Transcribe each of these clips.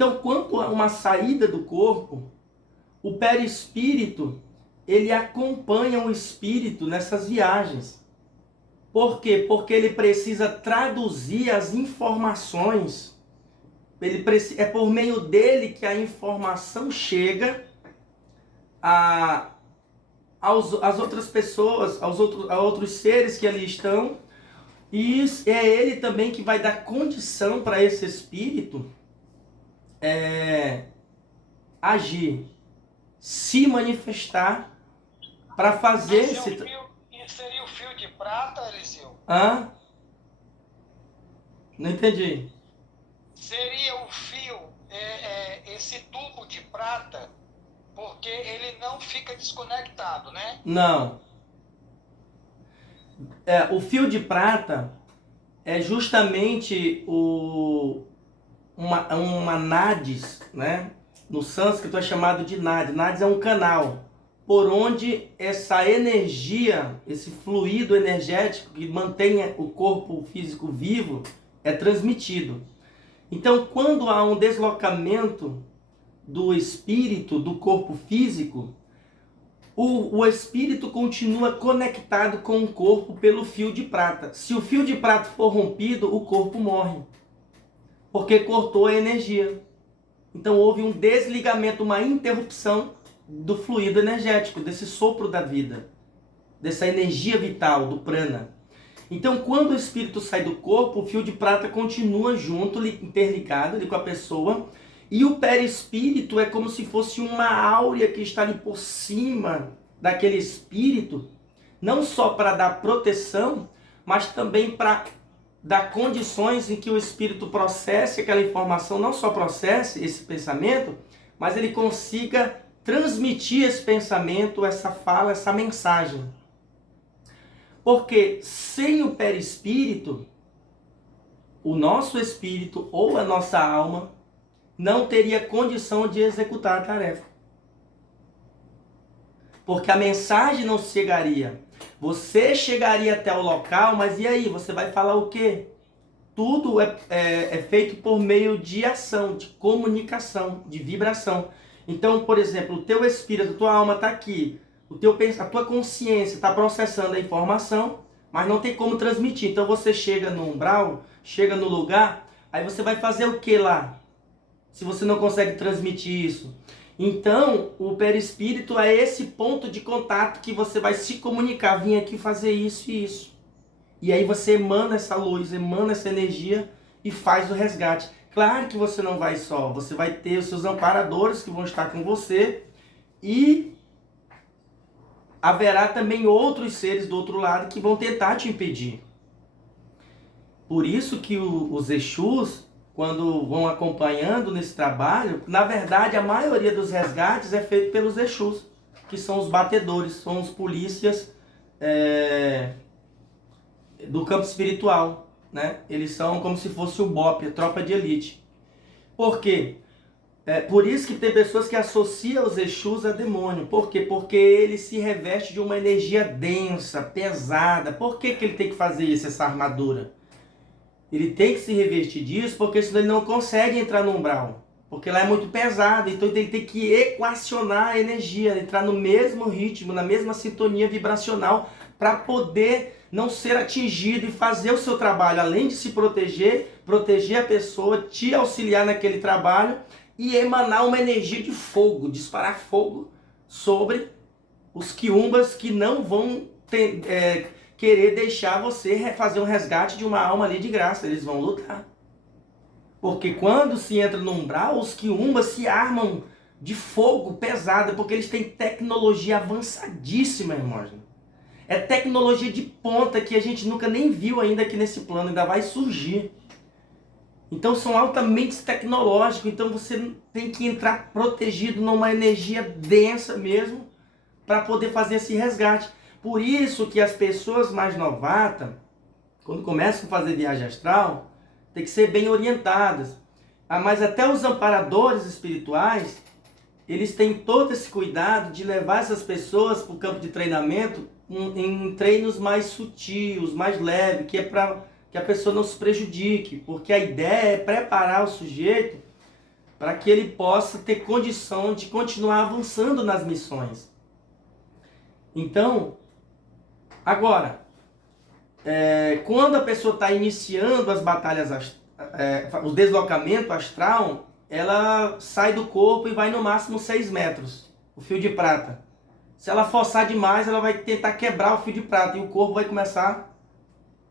Então, quando há uma saída do corpo, o perispírito, ele acompanha o espírito nessas viagens. Por quê? Porque ele precisa traduzir as informações. É por meio dele que a informação chega às outras pessoas, a outros seres que ali estão. E é ele também que vai dar condição para esse espírito agir, se manifestar para fazer Isso seria o fio de prata, Eliseu? Hã? Não entendi. Seria o fio, esse tubo de prata, porque ele não fica desconectado, né? Não. O fio de prata é justamente uma nadis, né? No sânscrito é chamado de nadis. Nadis é um canal por onde essa energia, esse fluido energético que mantém o corpo físico vivo, é transmitido. Então, quando há um deslocamento do espírito, do corpo físico, o espírito continua conectado com o corpo pelo fio de prata. Se o fio de prata for rompido, o corpo morre, porque cortou a energia. Então houve um desligamento, uma interrupção do fluido energético, desse sopro da vida, dessa energia vital, do prana. Então, quando o espírito sai do corpo, o fio de prata continua junto, interligado ali com a pessoa, e o perispírito é como se fosse uma áurea que está ali por cima daquele espírito, não só para dar proteção, mas também para dar condições em que o espírito processe aquela informação, não só processe esse pensamento, mas ele consiga transmitir esse pensamento, essa fala, essa mensagem. Porque sem o perispírito, o nosso espírito ou a nossa alma não teria condição de executar a tarefa. Porque a mensagem não chegaria. Você chegaria até o local, mas e aí? Você vai falar o quê? Tudo é feito por meio de ação, de comunicação, de vibração. Então, por exemplo, o teu espírito, a tua alma está aqui. A tua consciência está processando a informação, mas não tem como transmitir. Então você chega no umbral, chega no lugar, aí você vai fazer o que lá? Se você não consegue transmitir isso. Então, o perispírito é esse ponto de contato que você vai se comunicar. Vim aqui fazer isso e isso. E aí você emana essa luz, emana essa energia e faz o resgate. Claro que você não vai só, você vai ter os seus amparadores que vão estar com você e haverá também outros seres do outro lado que vão tentar te impedir. Por isso que os Exus, quando vão acompanhando nesse trabalho, na verdade a maioria dos resgates é feito pelos Exus, que são os batedores, são os polícias do campo espiritual, né? Eles são como se fosse o BOP, a tropa de elite. Por quê? Por isso que tem pessoas que associam os Exus a demônio. Por quê? Porque ele se reveste de uma energia densa, pesada. Por que ele tem que fazer isso, essa armadura? Ele tem que se revestir disso porque senão ele não consegue entrar no umbral. Porque lá é muito pesado, então ele tem que equacionar a energia, entrar no mesmo ritmo, na mesma sintonia vibracional para poder não ser atingido e fazer o seu trabalho, além de se proteger, proteger a pessoa, te auxiliar naquele trabalho e emanar uma energia de fogo, disparar fogo sobre os quiumbas que não vão querer deixar você fazer um resgate de uma alma ali de graça. Eles vão lutar. Porque quando se entra no umbral, os quiumbas se armam de fogo pesado, porque eles têm tecnologia avançadíssima, irmãos. É tecnologia de ponta que a gente nunca nem viu ainda aqui nesse plano, ainda vai surgir. Então são altamente tecnológicos, então você tem que entrar protegido numa energia densa mesmo, para poder fazer esse resgate. Por isso que as pessoas mais novatas, quando começam a fazer viagem astral, tem que ser bem orientadas. Mas até os amparadores espirituais, eles têm todo esse cuidado de levar essas pessoas para o campo de treinamento em treinos mais sutis, mais leves, que é para que a pessoa não se prejudique. Porque a ideia é preparar o sujeito para que ele possa ter condição de continuar avançando nas missões. Então, agora, quando a pessoa está iniciando as batalhas, o deslocamento astral, ela sai do corpo e vai no máximo 6 metros, o fio de prata. Se ela forçar demais, ela vai tentar quebrar o fio de prata e o corpo vai começar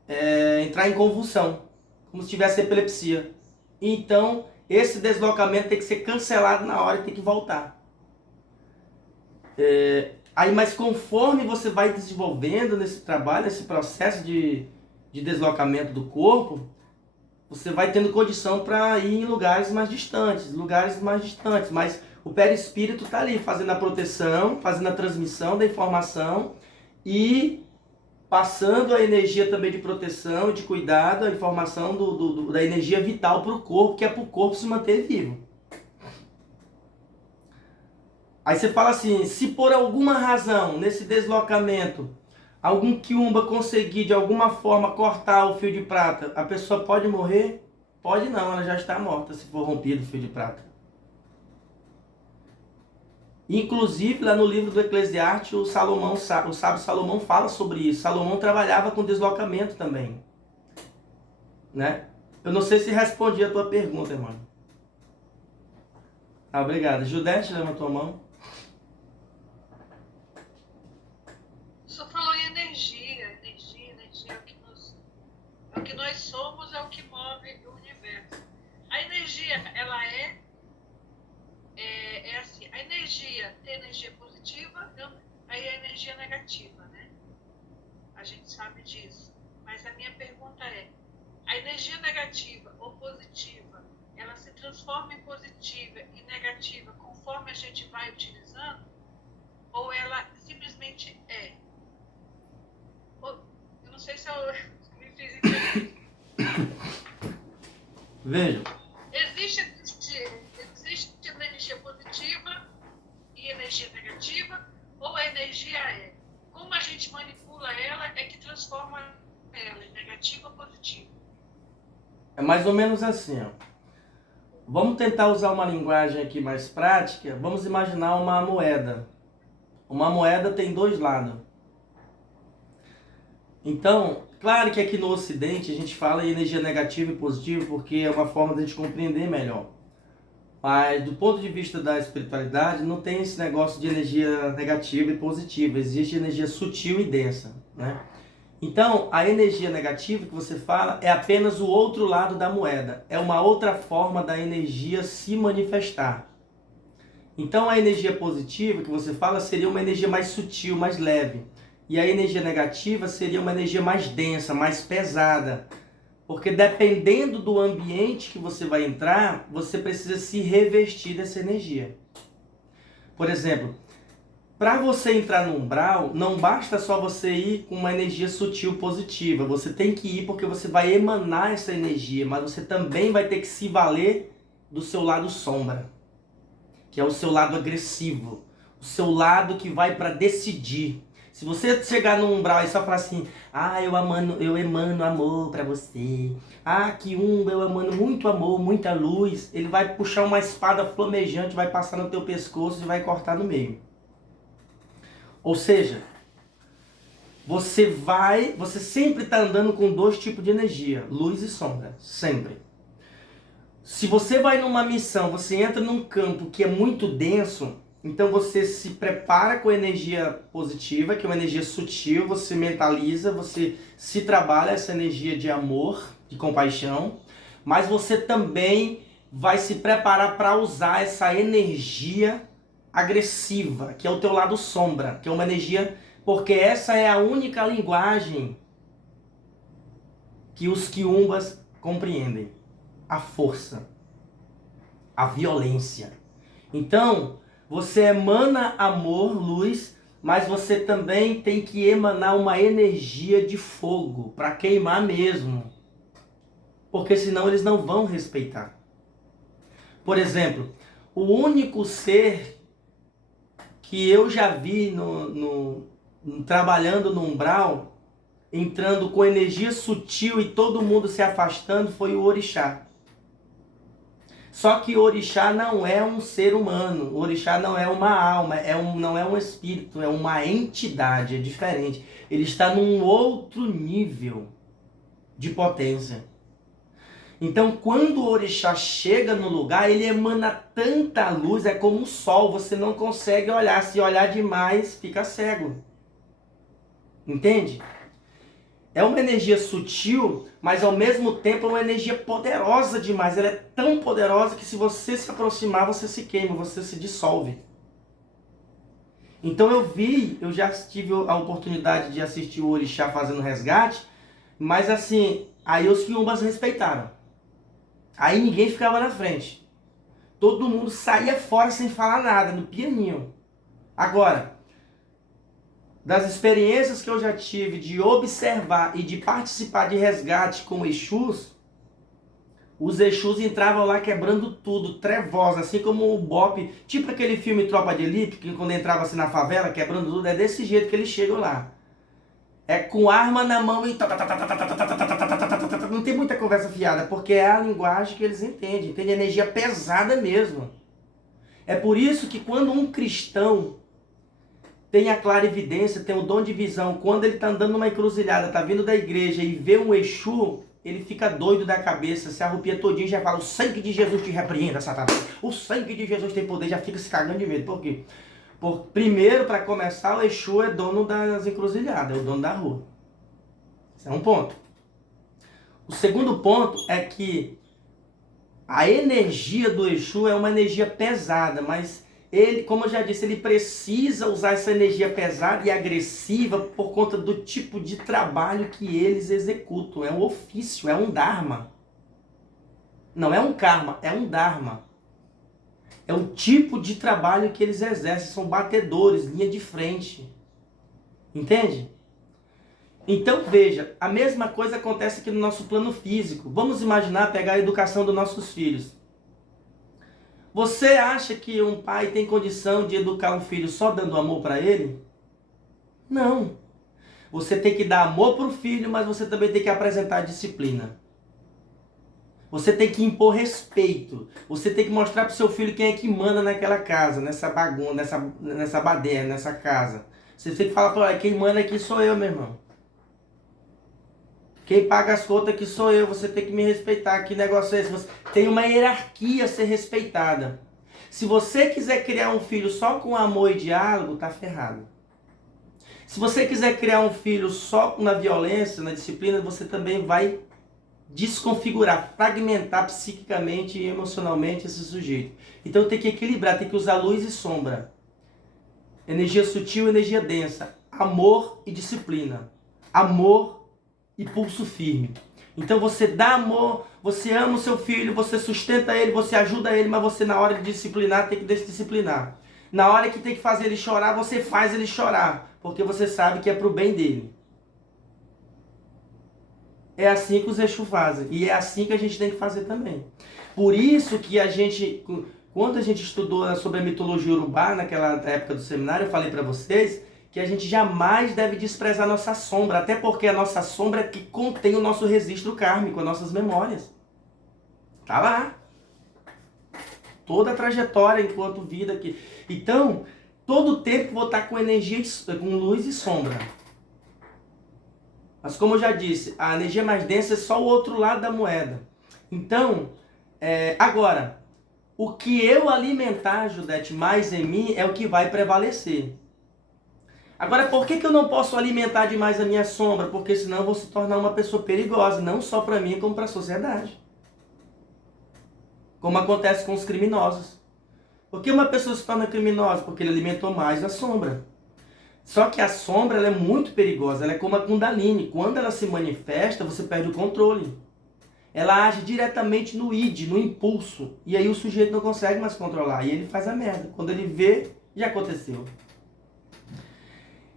a entrar em convulsão, como se tivesse epilepsia. Então, esse deslocamento tem que ser cancelado na hora e tem que voltar. Mas conforme você vai desenvolvendo nesse trabalho, esse processo de deslocamento do corpo, você vai tendo condição para ir em lugares mais distantes, mas o perispírito está ali fazendo a proteção, fazendo a transmissão da informação e passando a energia também de proteção, de cuidado, a informação da energia vital para o corpo, que é para o corpo se manter vivo. Aí você fala assim, se por alguma razão, nesse deslocamento, algum quiumba conseguir de alguma forma cortar o fio de prata, a pessoa pode morrer? Pode não, ela já está morta se for rompido o fio de prata. Inclusive, lá no livro do Eclesiastes, o sábio Salomão fala sobre isso. Salomão trabalhava com deslocamento também. Né? Eu não sei se respondi a tua pergunta, irmão. Obrigado. Judete, levantou a mão. O senhor falou em energia é o que nós somos, é o que move o universo. A energia, ela é assim, a energia tem energia positiva, aí a energia negativa, né? A gente sabe disso. Mas a minha pergunta é, a energia negativa ou positiva, ela se transforma em positiva e negativa conforme a gente vai utilizando? Ou ela simplesmente é? Eu não sei se eu me fiz entender. Veja. Existe energia positiva e energia negativa, ou a energia é? Como a gente manipula ela é que transforma ela em negativa ou positiva? É mais ou menos assim, ó. Vamos tentar usar uma linguagem aqui mais prática. Vamos imaginar uma moeda. Uma moeda tem 2 lados. Então, claro que aqui no Ocidente a gente fala em energia negativa e positiva porque é uma forma de a gente compreender melhor. Mas do ponto de vista da espiritualidade, não tem esse negócio de energia negativa e positiva. Existe energia sutil e densa, né? Então, a energia negativa que você fala é apenas o outro lado da moeda. É uma outra forma da energia se manifestar. Então, a energia positiva que você fala seria uma energia mais sutil, mais leve. E a energia negativa seria uma energia mais densa, mais pesada. Porque dependendo do ambiente que você vai entrar, você precisa se revestir dessa energia. Por exemplo, para você entrar no umbral, não basta só você ir com uma energia sutil positiva. Você tem que ir porque você vai emanar essa energia, mas você também vai ter que se valer do seu lado sombra, que é o seu lado agressivo, o seu lado que vai para decidir. Se você chegar no umbral e só falar assim, eu emano amor pra você, quiumba, eu emano muito amor, muita luz, ele vai puxar uma espada flamejante, vai passar no teu pescoço e vai cortar no meio. Ou seja, você sempre está andando com 2 tipos de energia, luz e sombra, sempre. Se você vai numa missão, você entra num campo que é muito denso, então você se prepara com energia positiva, que é uma energia sutil, você mentaliza, você se trabalha essa energia de amor, de compaixão, mas você também vai se preparar para usar essa energia agressiva, que é o teu lado sombra, que é uma energia, porque essa é a única linguagem que os quiumbas compreendem, a força, a violência. Então, você emana amor, luz, mas você também tem que emanar uma energia de fogo para queimar mesmo. Porque senão eles não vão respeitar. Por exemplo, o único ser que eu já vi trabalhando no umbral, entrando com energia sutil e todo mundo se afastando, foi o orixá. Só que o orixá não é um ser humano, o orixá não é uma alma, não é um espírito, é uma entidade, é diferente. Ele está num outro nível de potência. Então, quando o orixá chega no lugar, ele emana tanta luz, é como o sol, você não consegue olhar. Se olhar demais, fica cego. Entende? É uma energia sutil, mas ao mesmo tempo é uma energia poderosa demais. Ela é tão poderosa que se você se aproximar, você se queima, você se dissolve. Então eu já tive a oportunidade de assistir o orixá fazendo resgate, mas assim, aí os quiumbas respeitaram. Aí ninguém ficava na frente. Todo mundo saía fora sem falar nada, no pianinho. Agora, das experiências que eu já tive de observar e de participar de resgate com Exus, os Exus entravam lá quebrando tudo, trevosos, assim como o Bop, tipo aquele filme Tropa de Elite, que quando entrava assim na favela, quebrando tudo, é desse jeito que eles chegam lá. É com arma na mão e... Não tem muita conversa fiada, porque é a linguagem que eles entendem, entende? Energia pesada mesmo. É por isso que quando um cristão tem a clarividência, tem o dom de visão, quando ele está andando numa encruzilhada, está vindo da igreja e vê um Exu, ele fica doido da cabeça, se arrupia todinho e já fala: o sangue de Jesus te repreenda, Satanás. O sangue de Jesus tem poder, já fica se cagando de medo. Por quê? Primeiro, para começar, o Exu é dono das encruzilhadas, é o dono da rua. Esse é um ponto. O segundo ponto é que a energia do Exu é uma energia pesada, mas ele, como eu já disse, ele precisa usar essa energia pesada e agressiva por conta do tipo de trabalho que eles executam. É um ofício, é um dharma. Não é um karma, é um dharma. É o tipo de trabalho que eles exercem, são batedores, linha de frente. Entende? Então veja, a mesma coisa acontece aqui no nosso plano físico. Vamos imaginar, pegar a educação dos nossos filhos. Você acha que um pai tem condição de educar um filho só dando amor para ele? Não. Você tem que dar amor para o filho, mas você também tem que apresentar disciplina. Você tem que impor respeito. Você tem que mostrar para o seu filho quem é que manda naquela casa, nessa bagunça, nessa baderna, nessa casa. Você tem que falar para ele: quem manda aqui sou eu, meu irmão. Quem paga as contas aqui sou eu. Você tem que me respeitar. Que negócio é esse? Você tem uma hierarquia a ser respeitada. Se você quiser criar um filho só com amor e diálogo, tá ferrado. Se você quiser criar um filho só na violência, na disciplina, você também vai desconfigurar, fragmentar psiquicamente e emocionalmente esse sujeito. Então tem que equilibrar, tem que usar luz e sombra. Energia sutil e energia densa. Amor e disciplina. Amor e pulso firme. Então você dá amor, você ama o seu filho, você sustenta ele, você ajuda ele, mas você na hora de disciplinar tem que disciplinar. Na hora que tem que fazer ele chorar, você faz ele chorar, porque você sabe que é pro bem dele. É assim que os Exu fazem. E é assim que a gente tem que fazer também. Por isso que a gente, quando a gente estudou sobre a mitologia urubá, naquela época do seminário, eu falei para vocês que a gente jamais deve desprezar a nossa sombra. Até porque a nossa sombra é que contém o nosso registro kármico, as nossas memórias. Tá lá. Toda a trajetória enquanto vida aqui. Então, todo o tempo vou estar com energia, com luz e sombra. Mas como eu já disse, a energia mais densa é só o outro lado da moeda. Então, agora, o que eu alimentar, Judete, mais em mim é o que vai prevalecer. Agora, por que eu não posso alimentar demais a minha sombra? Porque senão eu vou se tornar uma pessoa perigosa, não só para mim, como para a sociedade. Como acontece com os criminosos. Por que uma pessoa se torna criminosa? Porque ele alimentou mais a sombra. Só que a sombra ela é muito perigosa, ela é como a Kundalini. Quando ela se manifesta, você perde o controle. Ela age diretamente no id, no impulso. E aí o sujeito não consegue mais controlar. E ele faz a merda. Quando ele vê, já aconteceu.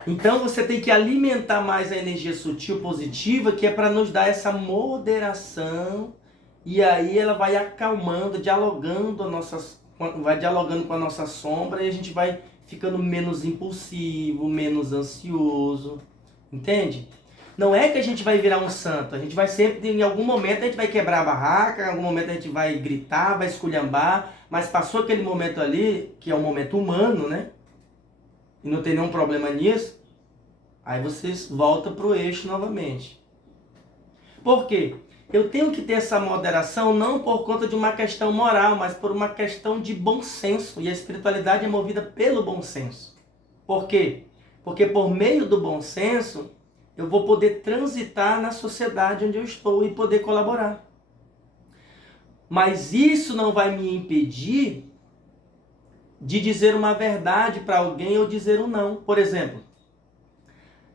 Então você tem que alimentar mais a energia sutil, positiva, que é para nos dar essa moderação. E aí ela vai acalmando, vai dialogando com a nossa sombra e a gente vai ficando menos impulsivo, menos ansioso, entende? Não é que a gente vai virar um santo. A gente vai sempre, em algum momento, a gente vai quebrar a barraca, em algum momento a gente vai gritar, vai esculhambar, mas passou aquele momento ali, que é um momento humano, né? E não tem nenhum problema nisso, aí vocês voltam para o eixo novamente. Por quê? Eu tenho que ter essa moderação não por conta de uma questão moral, mas por uma questão de bom senso. E a espiritualidade é movida pelo bom senso. Por quê? Porque por meio do bom senso, eu vou poder transitar na sociedade onde eu estou e poder colaborar. Mas isso não vai me impedir de dizer uma verdade para alguém ou dizer um não. Por exemplo,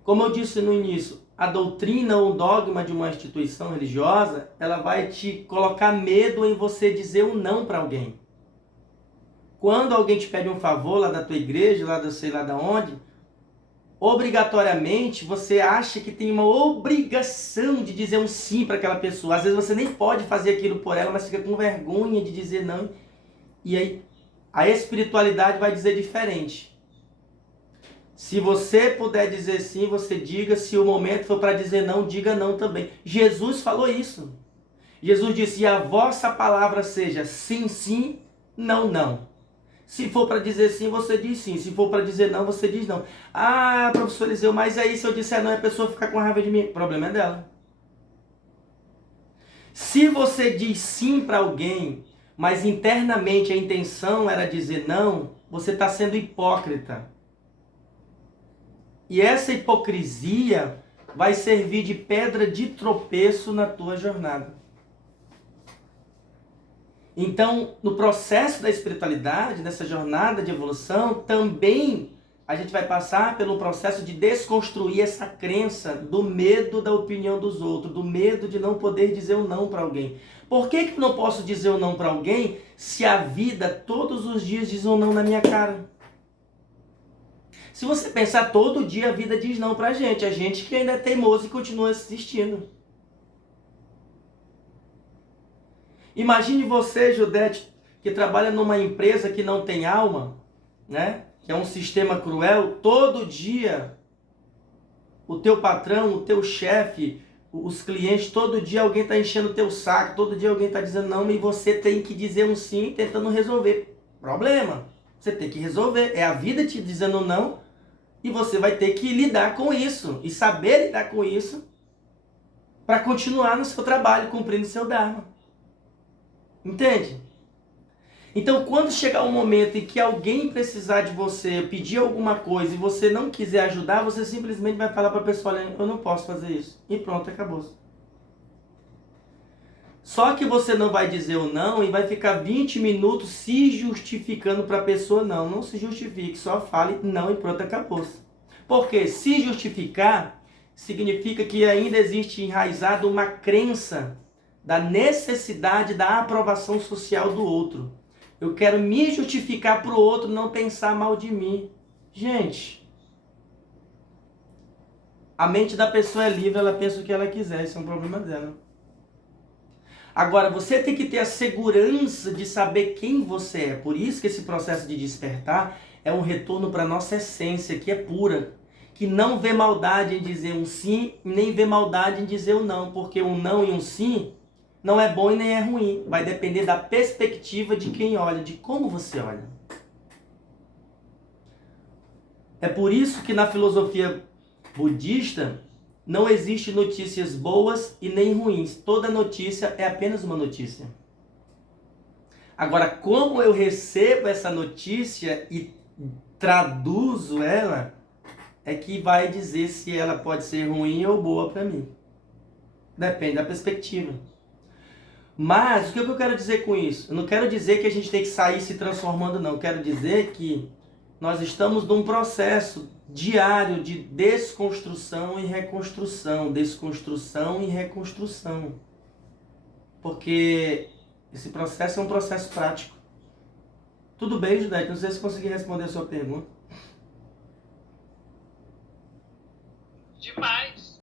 como eu disse no início, a doutrina ou o dogma de uma instituição religiosa, ela vai te colocar medo em você dizer um não para alguém. Quando alguém te pede um favor lá da tua igreja, lá da sei lá da onde, obrigatoriamente você acha que tem uma obrigação de dizer um sim para aquela pessoa. Às vezes você nem pode fazer aquilo por ela, mas fica com vergonha de dizer não. E aí a espiritualidade vai dizer diferente. Se você puder dizer sim, você diga. Se o momento for para dizer não, diga não também. Jesus falou isso. Jesus disse: e a vossa palavra seja sim, sim, não, não. Se for para dizer sim, você diz sim. Se for para dizer não, você diz não. Ah, professor Eliseu, mas aí se eu disser não, a pessoa ficar com raiva de mim. O problema é dela. Se você diz sim para alguém, mas internamente a intenção era dizer não, você está sendo hipócrita. E essa hipocrisia vai servir de pedra de tropeço na tua jornada. Então, no processo da espiritualidade, dessa jornada de evolução, também a gente vai passar pelo processo de desconstruir essa crença do medo da opinião dos outros, do medo de não poder dizer o não para alguém. Por que eu não posso dizer o não para alguém se a vida todos os dias diz um não na minha cara? Se você pensar, todo dia a vida diz não pra gente. A gente que ainda é teimoso e continua existindo. Imagine você, Judete, que trabalha numa empresa que não tem alma, né? Que é um sistema cruel. Todo dia, o teu patrão, o teu chefe, os clientes, todo dia alguém está enchendo o teu saco, todo dia alguém está dizendo não, e você tem que dizer um sim tentando resolver. Problema. Você tem que resolver. É a vida te dizendo não. E você vai ter que lidar com isso e saber lidar com isso para continuar no seu trabalho, cumprindo o seu dharma. Entende? Então, quando chegar um momento em que alguém precisar de você, pedir alguma coisa e você não quiser ajudar, você simplesmente vai falar para a pessoa: olha, eu não posso fazer isso. E pronto, acabou. Só que você não vai dizer o não e vai ficar 20 minutos se justificando para a pessoa não. Não se justifique, só fale não e pronto, acabou. Porque se justificar significa que ainda existe enraizado uma crença da necessidade da aprovação social do outro. Eu quero me justificar para o outro não pensar mal de mim. Gente, a mente da pessoa é livre, ela pensa o que ela quiser, isso é um problema dela. Agora, você tem que ter a segurança de saber quem você é. Por isso que esse processo de despertar é um retorno para a nossa essência, que é pura. Que não vê maldade em dizer um sim, nem vê maldade em dizer um não. Porque um não e um sim não é bom e nem é ruim. Vai depender da perspectiva de quem olha, de como você olha. É por isso que na filosofia budista não existe notícias boas e nem ruins. Toda notícia é apenas uma notícia. Agora, como eu recebo essa notícia e traduzo ela, é que vai dizer se ela pode ser ruim ou boa para mim. Depende da perspectiva. Mas, o que eu quero dizer com isso? Eu não quero dizer que a gente tem que sair se transformando, não. Eu quero dizer que nós estamos num processo diário de desconstrução e reconstrução. Desconstrução e reconstrução. Porque esse processo é um processo prático. Tudo bem, Judete? Não sei se consegui responder a sua pergunta. Demais.